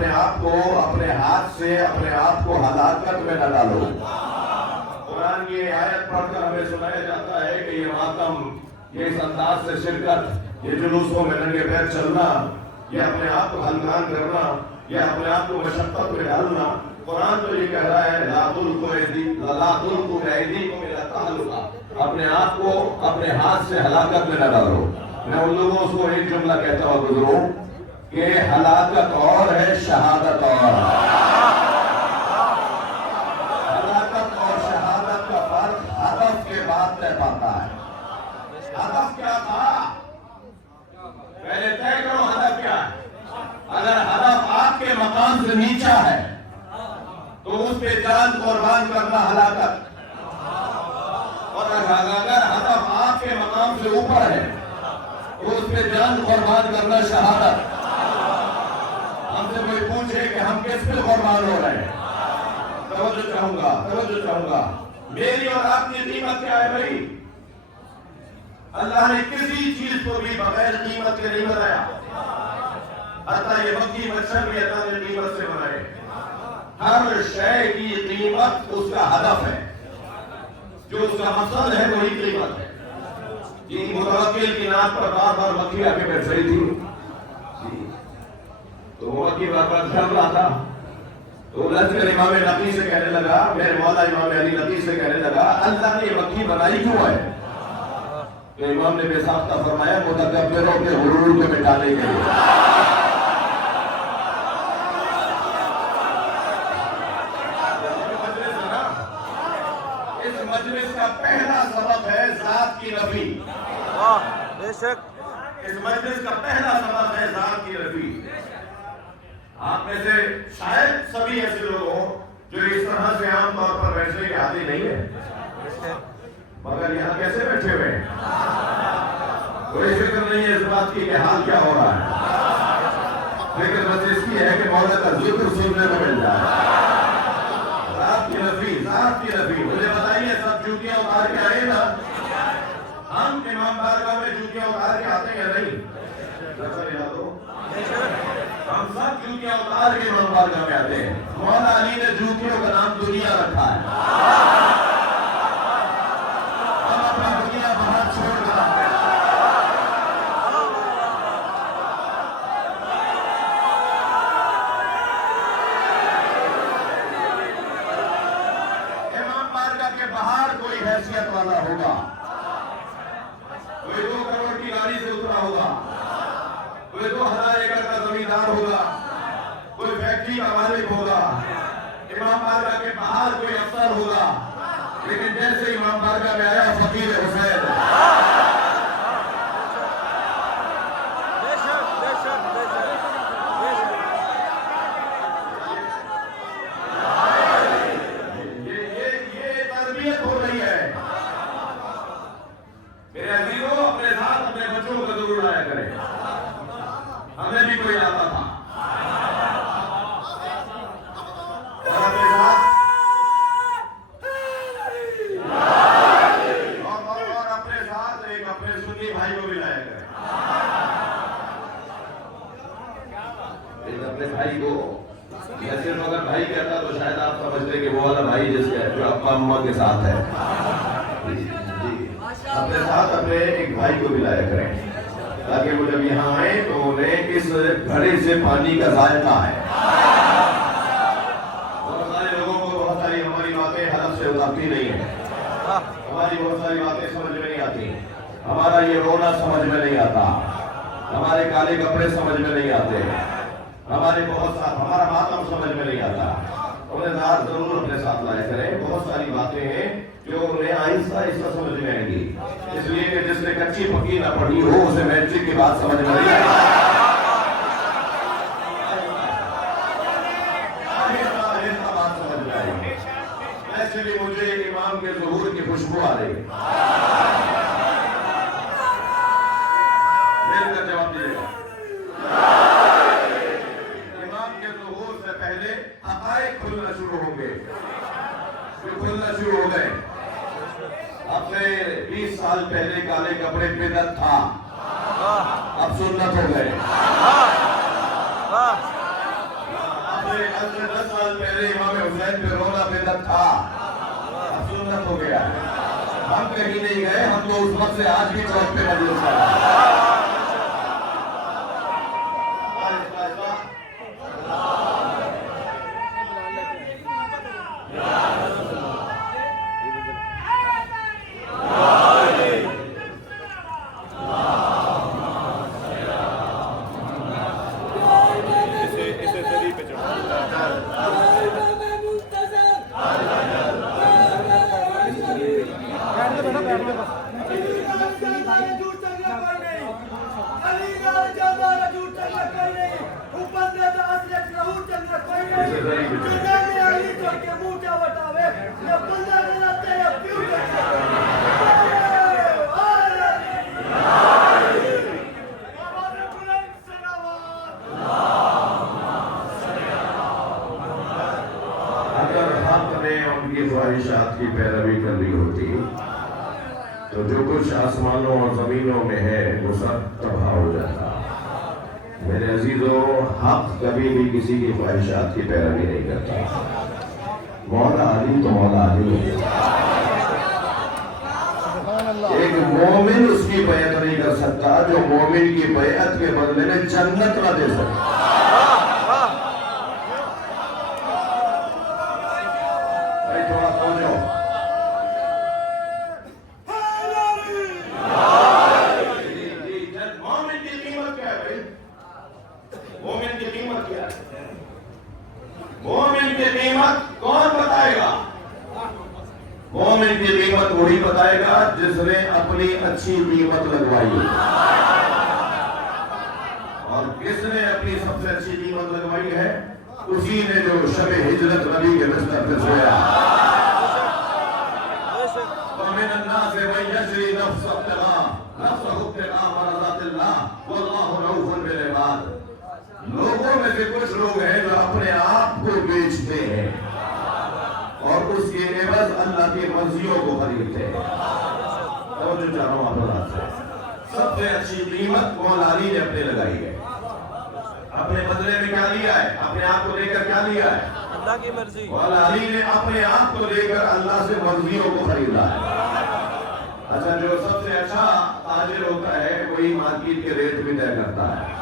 اپنے آپ کو اپنے ہاتھ سے اپنے آپ کو ہلاکت میں نہ ڈالو۔ قرآن کی آیت پڑھ کر ہمیں سنایا جاتا ہے کہ یہ ماتم، یہ اس انداز سے شرکت، یہ جلوسوں میں ننگے پیر چلنا، یہ اپنے آپ کو ہلکان کرنا، یہ اپنے آپ کو مشقت میں ڈالنا، قرآن تو یہ کہہ رہا ہے لا تلقوا بأیدیکم الی التہلکہ، اپنے آپ کو اپنے ہاتھ سے ہلاکت میں نہ ڈالو۔ میں ان لوگوں کو ایک جملہ کہتا ہوں گزروں کہ ہلاکت اور ہے، شہادت اور ہے۔ ہلاکت اور شہادت کا فرق ہدف کے بعد طے پاتا ہے۔ ہدف کیا تھا؟ پہلے طے کرو ہدف کیا ہے۔ اگر ہدف آپ کے مقام سے نیچا ہے تو اس پہ جان قربان کرنا ہلاکت، اور اگر ہدف آپ کے مقام سے اوپر ہے تو اس پہ جان قربان کرنا شہادت۔ ہم سے کوئی پوچھے کہ ہم کس پہ قربان ہو رہے ہیں، توجہ چاہوں گا، میری اور آپ کی قیمت کیا ہے بھائی؟ اللہ نے کسی چیز کو بھی بغیر قیمت کے نہیں بنایا، حتیٰ یہ مکھی مچھر بھی اللہ نے قیمت سے بنائے۔ ہر شے کی قیمت اس کا ہدف ہے، جو اس کا مقصد ہے وہی قیمت ہے۔ یہ متوکل کی ناک پر بار بار مکھی آ کے بیٹھ رہی تھی، تو وہ مکھی بار بار چل رہا تھا، تو لشکر امام نقی سے کہنے لگا، میرے مولا امام علی نقی سے کہنے لگا اللہ نے یہ مکھی بنائی کیوں ہے؟ تو امام نے بے ساختہ فرمایا متکبروں کے غرور کو مٹانے کے لیے۔ اس مجلس کا پہلا سبب ہے ذات کی نفی۔ بے شک اس مجلس کا پہلا سبب ہے ذات کی نفی۔ آپ میں سے شاید سبھی ایسے لوگ ہوں جو اس طرح سے عام طور پر بیٹھنے کے عادی نہیں ہے، مگر یہاں کیسے بیٹھے ہوئے ہیں؟ کوئی فکر نہیں ہے اس بات کی کہ حال کیا ہو رہا ہے، فکر بس اس کی ہے کہ مولا کا ذکر سننے کو مل جائے۔ ذات کی نفی، مجھے بتائیے سب جوتیاں اتار کے آئے نا؟ ہم امام بارگاہ میں جوتیاں اتار کے آتے ہیں نہیں؟ ہم سب جوتیاں اتار کے امام بارگاہ میں آتے ہیں۔ مولا علی نے جوتیوں کا نام دنیا رکھا ہے۔ ہم اپنی دنیا باہر چھوڑ کر آتے ہیں۔ امام بارگاہ کے باہر کوئی حیثیت والا ہوگا، کوئی 2 کروڑ کی گاڑی سے اترا ہوگا، کوئی 2000 ایکڑ کا زمیندار ہوگا، کوئی فیکٹری کا مالک ہوگا، امام بارگاہ کے باہر کوئی افسر ہوگا، لیکن جیسے امام بارگاہ میں آیا فقیر حسین، یہ تربیت ہو رہی ہے۔ میرے عزیزوں، اپنے ساتھ اپنے بچوں کو ضرور لایا کریں۔ ہمیں بھی کوئی آتا تھا، اور اپنے ساتھ ایک اپنے سنی بھائی کو بھی لایا کریں۔ اپنے بھائی کو میں صرف اگر بھائی کہتا تو شاید آپ سمجھتے کہ وہ والا بھائی جس کا جو ابا اماں کے ساتھ ہے، اپنے ساتھ اپنے ایک بھائی کو بھی لایا کریں، تاکہ وہ جب یہاں آئیں تو انہیں اس گھڑے سے پانی کا ذائقہ ہے۔ بہت سارے لوگوں کو بہت ساری ہماری باتیں ہدف سے اترتی نہیں ہیں، ہماری بہت ساری باتیں سمجھ میں نہیں آتی، ہمارا یہ رونا سمجھ میں نہیں آتا، ہمارے کالے کپڑے سمجھ میں نہیں آتے، ہمارا ماتم سمجھ میں نہیں آتا۔ انہیں ضرور اپنے ساتھ لائے کریں۔ بہت ساری باتیں ہیں جو انہیں آہستہ آہستہ سمجھ میں آئیں گی، اس لیے کہ جس نے کچی پکی نہ پڑھی ہو اسے میٹرک کی بات سمجھ میں نہیں آئے گی۔ آہستہ بات سمجھ میں آئے گی۔ ایسے بھی مجھے امام کے ظہور کی خوشبو آ رہی ہے۔ مل کر جواب دیجیے گا۔ امام کے ظہور سے پہلے حقائق کھلنا شروع ہوں گے، جو کھلنا شروع ہو گئے۔ اب سے 20 سال پہلے کالے کپڑے بدعت تھا، اب سنت ہو گئے۔ साल पहले इमाम हुसैन पे रोना बेदत था, अब सुन्नत हो गया। हम कहीं नहीं गए, हम तो उस वक्त से आज भी चौक पे मौजूद हैं। उनकी ख्वाहिशात की पैरवी करनी होती तो जो कुछ आसमानों और जमीनों में है वो सब तबाह हो जाता। मेरे अजीजों, हक कभी भी किसी की ख्वाहिशात की पैरवी नहीं करता। मौला अली तो मौला अली है। एक मोमिन उसकी बैत नहीं कर सकता जो मोमिन की बैत के बदले में जन्नत न दे सकता। मोमिन की कीमत कौन बताएगा? मोमिन की कीमत वही बताएगा जिसने अपनी अच्छी कीमत लगवाई। और किसने अपनी सबसे अच्छी कीमत लगवाई है? उसी ने जो शब हिजरत नबी के बिस्तर पे सोया। लोगों में से कुछ लोग हैं जो अपने आप को बेचते हैं और उसके एवज अल्लाह की मर्जियों को खरीदते हैं। और जो चारों आप सबसे अच्छी कीमत मौला अली ने अपने लगाई है। अपने बदले में क्या लिया है? अपने आप को लेकर क्या लिया है? अल्लाह की मर्जी। मौला अली ने अपने आप को लेकर अल्लाह से मर्जियों को खरीदा है। अच्छा, जो सबसे अच्छा ताजिर होता है वही मार्केट के रेट भी तय करता है।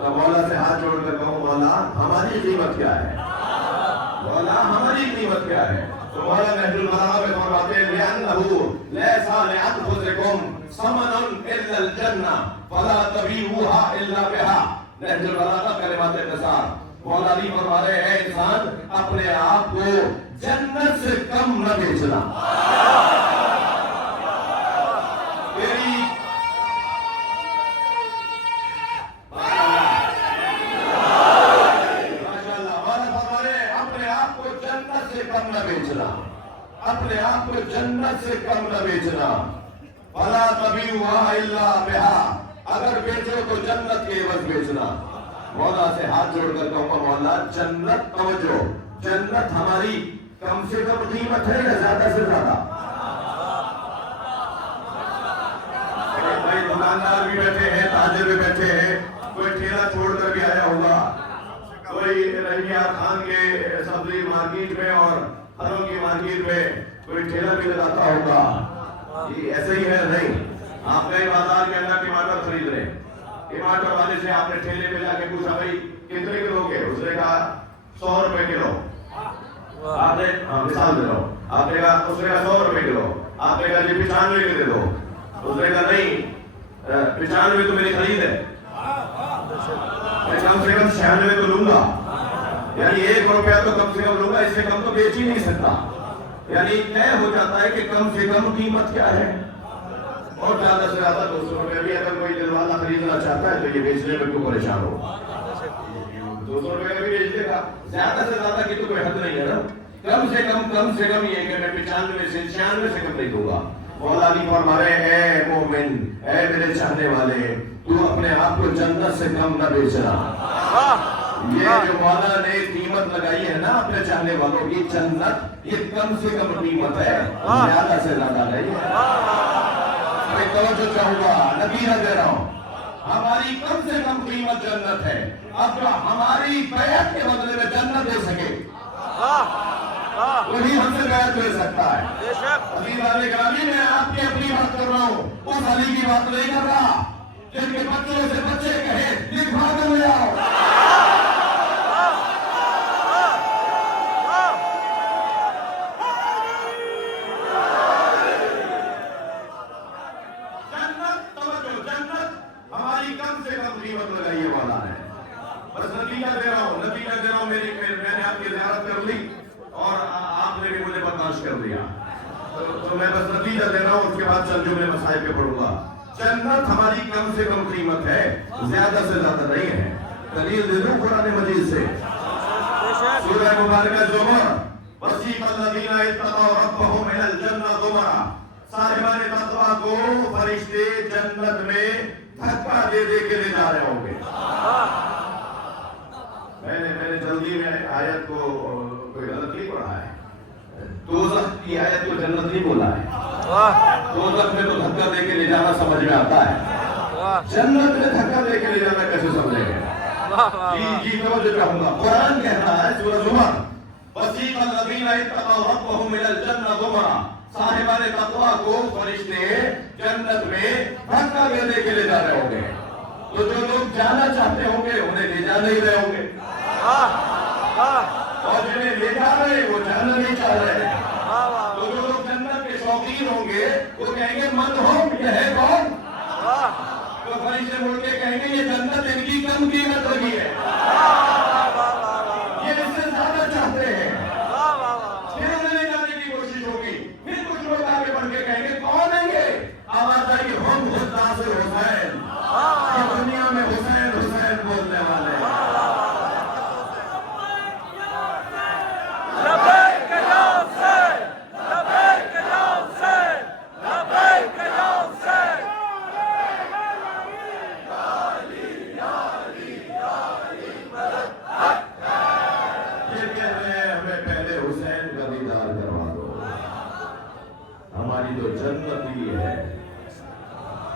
तो मौला से हाथ जोड़कर कहूँ, मौला हमारी कीमत क्या है? मौला हमारी कीमत क्या है? तो मौला नहजुल बलागा में फरमाते हैं, लिअन्नहु लैसा लिअनफुसिकुम समनुन इल्लल जन्नह फला तबीउहा इल्ला बिहा। नहजुल बलागा कलिमात निसार। मौला अली फरमा रहे हैं, इंसान अपने आप को जन्नत से कम न बेचना। अपने आप को जन्नत से कम न बेचना। फला तबीउहा इल्ला बिहा, अगर बेचो तो जन्नत के एवज बेचना। मौला से हाथ जोड़कर कहूँगा, मौला जन्नत तवज्जो, जन्नत हमारी कम से कम कीमत है या ज्यादा से ज्यादा? भाई दुकानदार भी बैठे हैं, ताजिर भी बैठे हैं, कोई ठेला छोड़कर भी आया होगा, कोई रहिया खान के सब्जी मार्केट में और फलों की मार्केट में कोई ठेला भी लगाता होगा। ये ऐसे ही है नहीं? आप गए बाजार के अंदर टमाटर खरीद रहे, टमाटर वाले से आपने ठेले पे जाके पूछा, भाई कितने किलो के? उसने कहा 100 रुपए किलो। आपने मिसाल दे रहा हूँ, आपने कहा, उसने कहा 100 रुपए किलो। आपने कहा जी 95 के दे दो। उसने कहा नहीं, 95 तो मेरी खरीद है, मैं कम से कम 96 तो लूंगा। यानी 1 रुपया तो कम से कम लूंगा, इससे कम तो बेच ही नहीं सकता। यानी तय हो जाता है कि कम से कम कीमत क्या है। और ज्यादा से ज्यादा 200 रुपये भी अगर कोई दिलवाला खरीदना चाहता है तो ये बेचने में क्यों परेशान हो? 200 रुपये का भी बेच देगा। ज्यादा से ज्यादा की तो कोई हद नहीं है ना। कम से कम ये कि मैं 95 से 96 से कम नहीं दूंगा। मौला अली फरमा रहे हैं, ऐ मोमिन, ऐ मेरे चाहने वाले, तू अपने आप को जन्नत से कम न बेचना। ये जो मौला ने कीमत लगाई है ना अपने चाहने वालों की, जन्नत, ये कम से कम कीमत है, ज्यादा से ज्यादा नहीं है। मैं तवज्जो चाहूंगा, नतीजा दे रहा हूँ, हमारी कम से कम कीमत जन्नत है। अब जो हमारी बैत के बदले में जन्नत दे सके वही हमसे बैत ले सकता है। बेशक अजीज़ान गिरामी, मैं आपकी अपनी बात कर रहा हूँ, उस अली की बात नहीं कर रहा जिनके बच्चों से बच्चे कहे लिखवा कर ले आओ। जन्नत हमारी कम से कम कीमत लगाइए वाला है। बस नतीजा दे रहा हूँ, मैंने आपकी ज़ियारत कर ली और आपने भी मुझे बर्दाश्त कर दिया, तो मैं बस नतीजा दे रहा हूँ, उसके बाद चल जुमले मसाइल पे पढ़ूंगा। जन्नत हमारी कम से कम कीमत है, ज्यादा से ज्यादा नहीं है। दलील दे दूं कुरान मजीद से, सूरह मुबारका ज़ुमर, वसीक़ल्लज़ीना इत्तक़ौ रब्बहुम इलल जन्नति ज़ुमरा, साहिबान तक़वा को फरिश्ते जन्नत में धक्का दे दे के ले जा रहे होंगे। मैंने जल्दी में आयत को कोई गलत नहीं पढ़ा है, दोज़ख की आयत को जन्नत नहीं बोला है। दोज़ख में तो धक्का दे के ले जाना समझ में आता है, जन्नत में धक्का दे के ले जाना कैसे समझेंगे? जी तवज्जो चाहूंगा। कुरान कह रहा है सूरह ज़ुमर, वसीक़ल्लज़ीना इत्तक़ौ रब्बहुम इलल जन्नति ज़ुमरा, साहिबान तक़वा को फरिश्ते जन्नत में धक्का दे दे के ले जा रहे होंगे। तो जो लोग जाना चाहते होंगे उन्हें ले जा नहीं रहे होंगे, और जिन्हें ले जा रहे वो जाना नहीं चाह रहे। तो जो लोग जन्नत के शौकीन होंगे वो कहेंगे मन हो ये है कौन? तो फरिश्ते मुड़ के कहेंगे ये जन्नत इनकी कम कीमत लगी है, ये इससे ज्यादा चाहते हैं। फिर उन्हें ले जाने की कोशिश होगी, फिर कुछ लोग आगे बढ़ के कहेंगे कौन है ये? आवाज आई हम नासिर हुसैन, ये दुनिया में हुसैन हुसैन बोलने वाले हैं।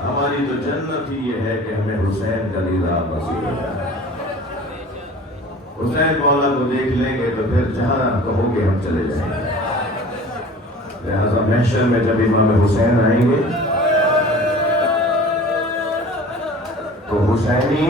हमारी तो जन्नत ही ये है कि हमें हुसैन का दीदार नसीब हो जाए। हुसैन मौला को देख लेंगे तो फिर जहां कहोगे हम चले जाएंगे। लिहाजा महशर में जब इमाम हुसैन आएंगे तो हुसैनी